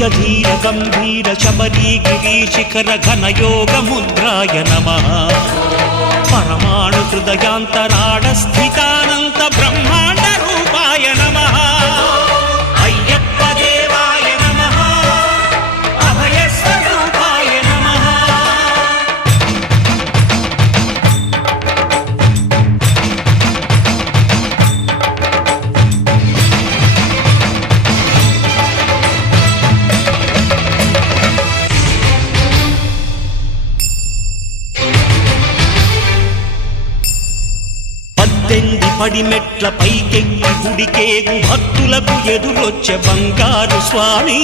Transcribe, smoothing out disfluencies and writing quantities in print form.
నిజధీర గంభీర శబరీ గిరీశిఖర ఘనయోగ ముద్రాయ నమః పరమాణు హృదయాంతరాళ స్థితానంత బ్రహ్మాండ రూపాయ నమః అయ్యప్ప దేవాయ నమః అభయ స్వరూపాయ నమః. పడిమెట్ల పైకెక్కి గుడికేగు భక్తులకు ఎదురొచ్చే బంగారు స్వామి